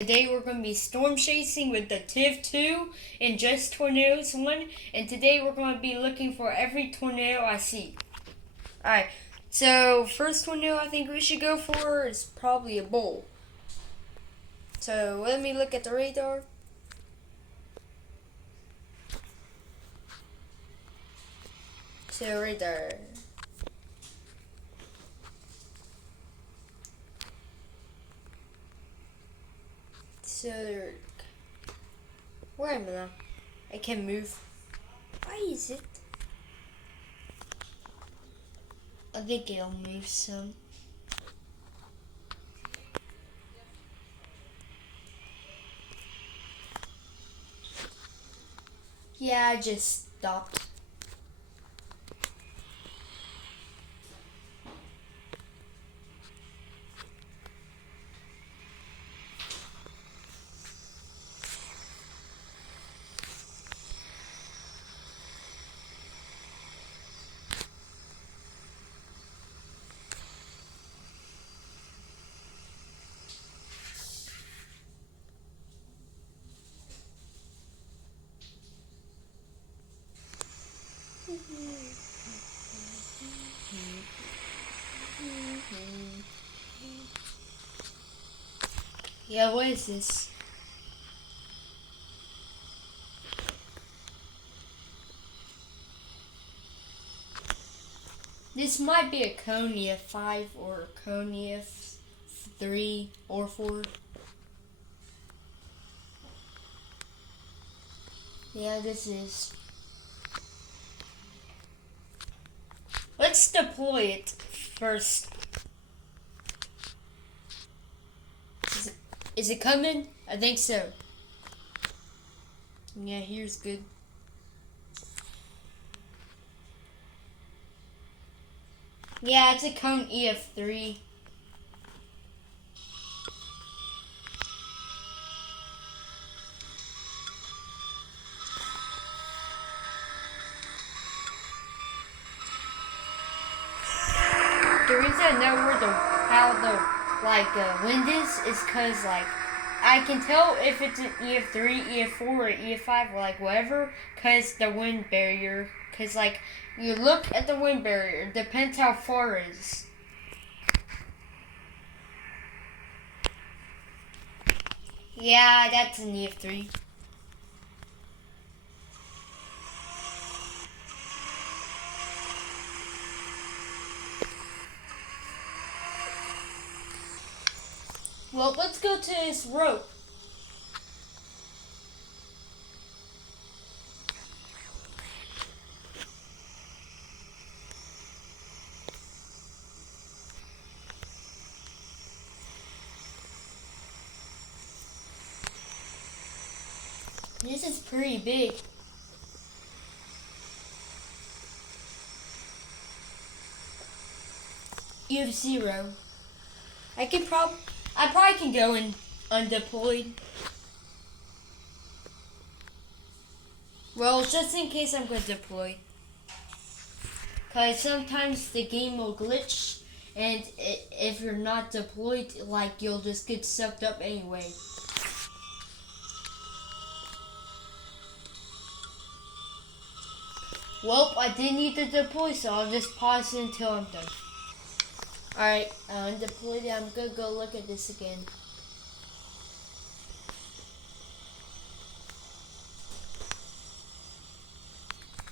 Today we're going to be storm chasing with the TIV 2 and just tornadoes 1. And today we're going to be looking for every tornado I see. Alright, so first tornado I think we should go for is probably a bowl. So let me look at the radar. So radar. So where am I now? I can't move. Why is it? I think it'll move some. Yeah, I just stopped. Yeah, what is this? This might be a Coney F5 or a Coney F3 or 4. Yeah, this is. Let's deploy it first. Is it coming? I think so. Yeah, here's good. Yeah, it's a Cone EF3. The reason I know where how the wind is cause like I can tell if it's an EF3, EF4, or EF5 or like whatever, cause the wind barrier. Cause like you look at the wind barrier, it depends how far it is. Yeah, that's an EF3. Well, let's go to this rope. This is pretty big. You have 0. I probably can go in undeployed. Well, just in case I'm gonna deploy. Cause sometimes the game will glitch, and if you're not deployed, like you'll just get sucked up anyway. Well, I did need to deploy, so I'll just pause it until I'm done. Alright, I'm deployed. I'm gonna go look at this again.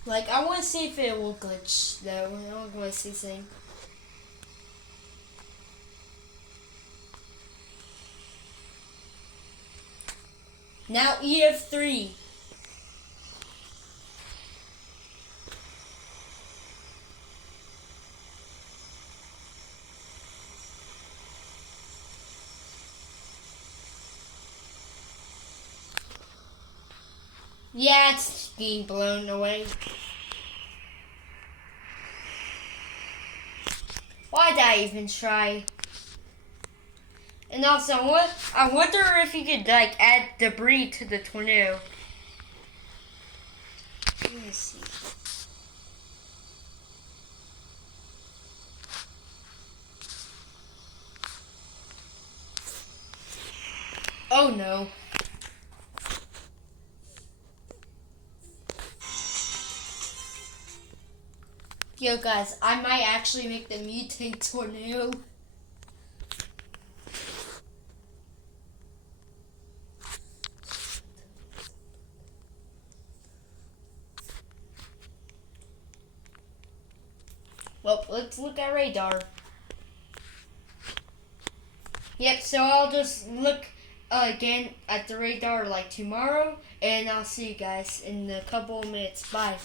Like, I want to see if it will glitch, though. I don't want to see something. Now EF3. Yeah, it's being blown away. Why did I even try? And also, I wonder if you could like add debris to the tornado. Let me see. Oh no. Yo guys, I might actually make the mutate tornado. Well, let's look at radar. Yep, so I'll just look again at the radar like tomorrow, and I'll see you guys in a couple of minutes. Bye.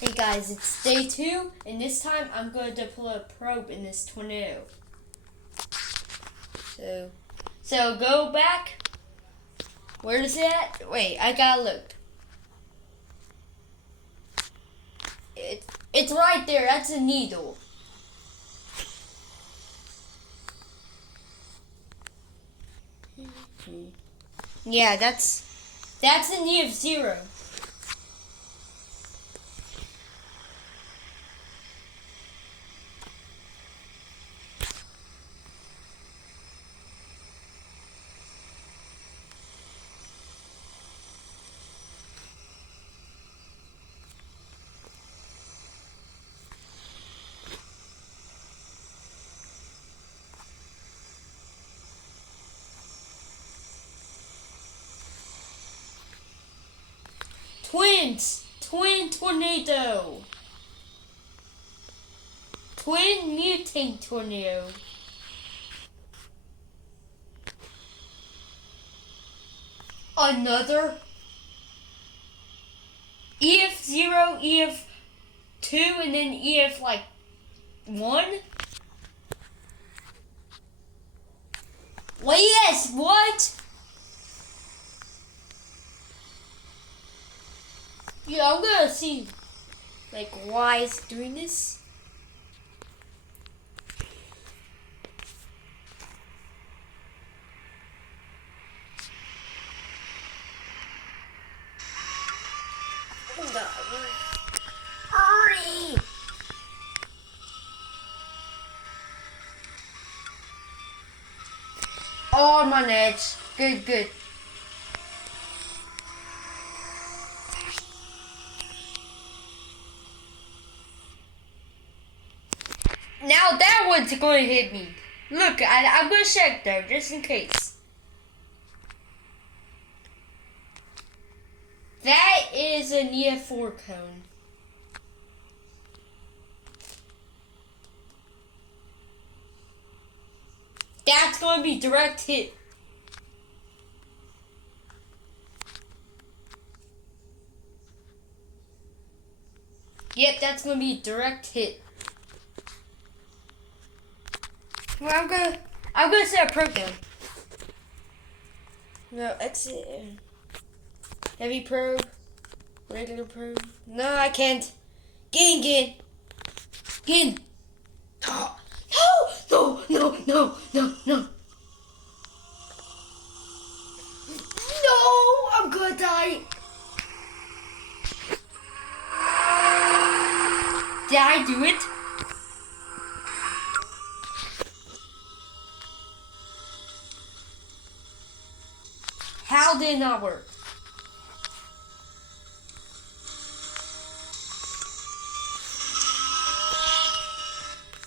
Hey guys, it's day 2, and this time I'm going to deploy a probe in this tornado. So go back. Where is it at? Wait, I gotta look. It's right there. That's a needle. Yeah, that's an EF0. Twin tornado. Twin mutant tornado. Another EF0, EF2, and then EF like 1. Well, yes, what? Yeah, I'm gonna see like why it's doing this. Hurry! Oh, I'm on edge. Good. Now that one's going to hit me. Look, I'm going to check though, just in case. That is an EF4 cone. That's going to be direct hit. Yep, that's going to be direct hit. Well, I'm gonna set a probe down. No, exit. Heavy probe. Regular probe. No, I can't. Get in. No. No, I'm gonna die. Did I do it? How did it not work?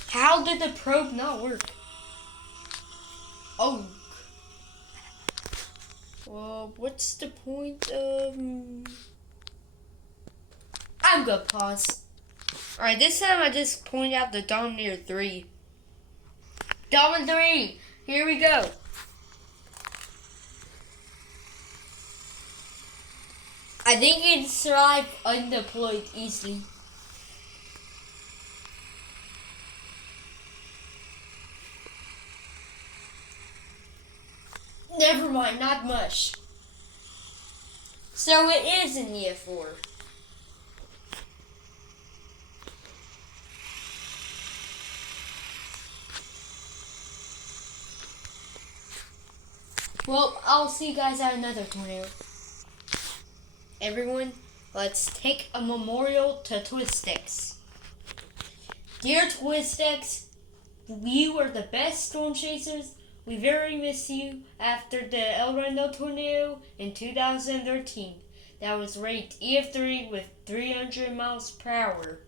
How did the probe not work? Oh. Well, what's the point of... I'm gonna pause. Alright, this time I just pointed out the Dominator 3. Dominator 3! Here we go. I think it can survive undeployed easily. Never mind, not much. So it is an EF4. Well, I'll see you guys at another tornado. Everyone, let's take a memorial to Twistex. Dear Twistex, we were the best storm chasers. we very miss you after the El Reno tornado in 2013 that was rated EF3 with 300 miles per hour.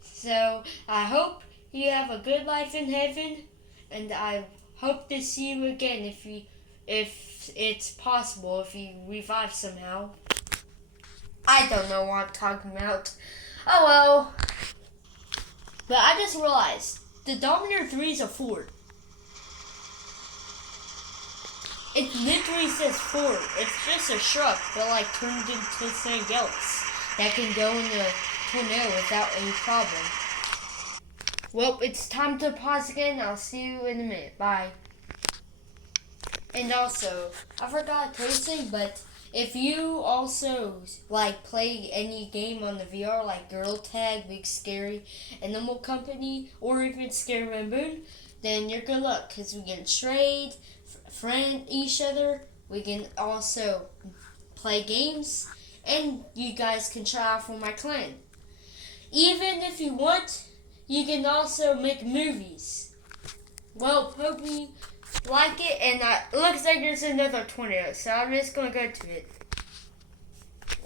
So I hope you have a good life in heaven, and I hope to see you again if it's possible, if you revive somehow. I don't know what I'm talking about. Oh well. But I just realized the Dominator 3 is a Ford. It literally says Ford. It's just a truck, but like turned into something else that can go in the tornado without any problem. Well, it's time to pause again. I'll see you in a minute. Bye. And also, I forgot to tell you something, but if you also like play any game on the VR like Girl Tag, Big Scary Animal Company, or even Scary Ramboon, then you're good luck because we can trade, friend each other. We can also play games, and you guys can try out for my clan. Even if you want, you can also make movies. Well, hope you like it, and it looks like there's another tornado, so I'm just going to go to it.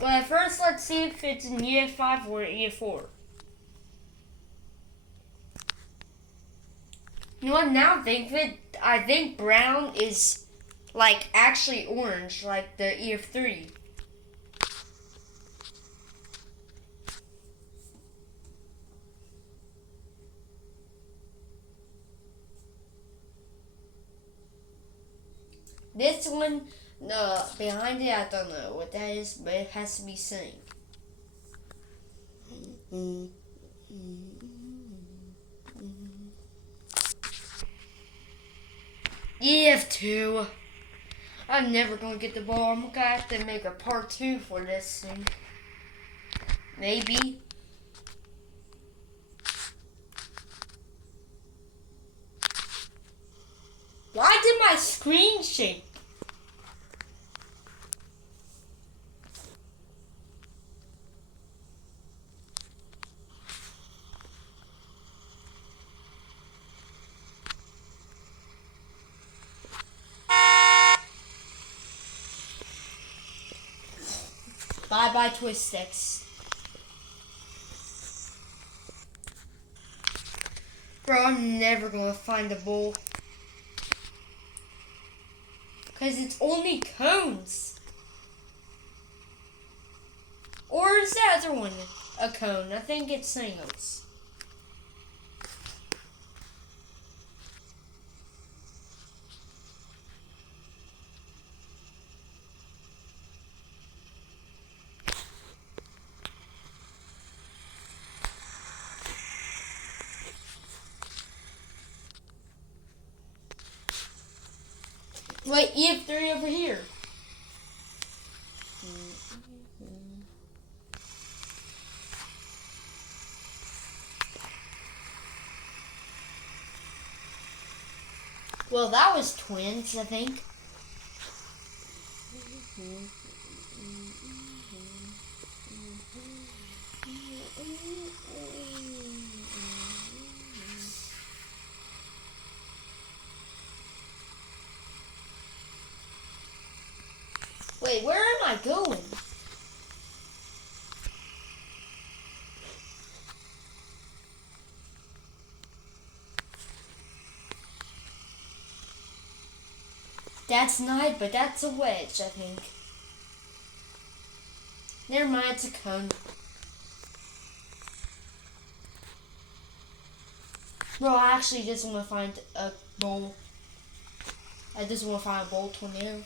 Well, at first, let's see if it's in EF5 or EF4. You know what, now think of it, I think brown is like actually orange, like the EF3. This one, no, behind it, I don't know what that is, but it has to be synced. EF2. I'm never gonna get the ball. I'm gonna have to make a part 2 for this thing. Maybe. Why did my screen shake? Bye-bye, twist sticks. Bro, I'm never gonna find the bowl. Because it's only cones. Or is the other one a cone? I think it's singles. Wait, EF3 over here. Well, that was twins, I think. Wait, where am I going? That's not, but that's a wedge, I think. Never mind, it's a cone. Bro, I actually just want to find a bowl. I just want to find a bowl tornado.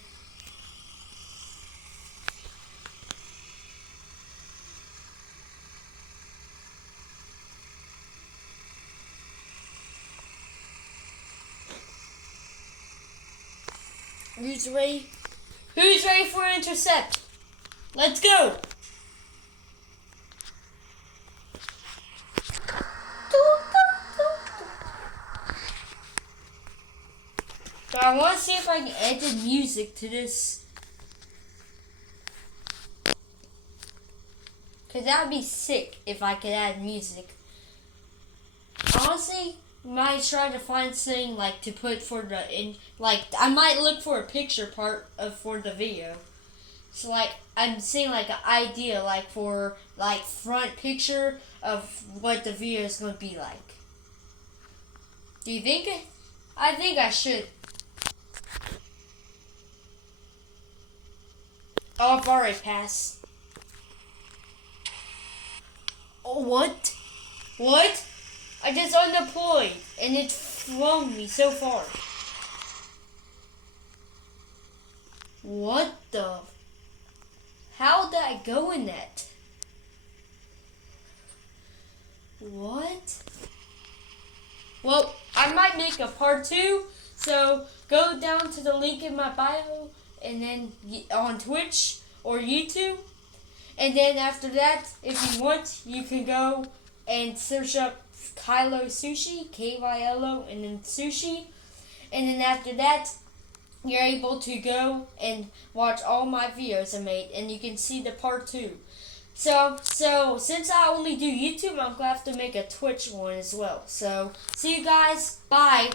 Who's ready? Who's ready for an intercept? Let's go! So I want to see if I can add the music to this. Because that would be sick if I could add music. Honestly, might try to find something like to put for the in. Like I might look for a picture part of for the video. So like I'm seeing like an idea like for like front picture of what the video is going to be like. Do you think it? I think I should. Oh, I've already passed. Oh, what? What? I just undeployed and it's flown me so far. What the? How did I go in that? What? Well, I might make a part 2, so go down to the link in my bio and then on Twitch or YouTube. And then after that, if you want, you can go and search up Kylo Sushi, Kylo, and then Sushi. And then after that, you're able to go and watch all my videos I made, and you can see the part 2. So since I only do YouTube, I'm going to have to make a Twitch one as well. So, see you guys. Bye.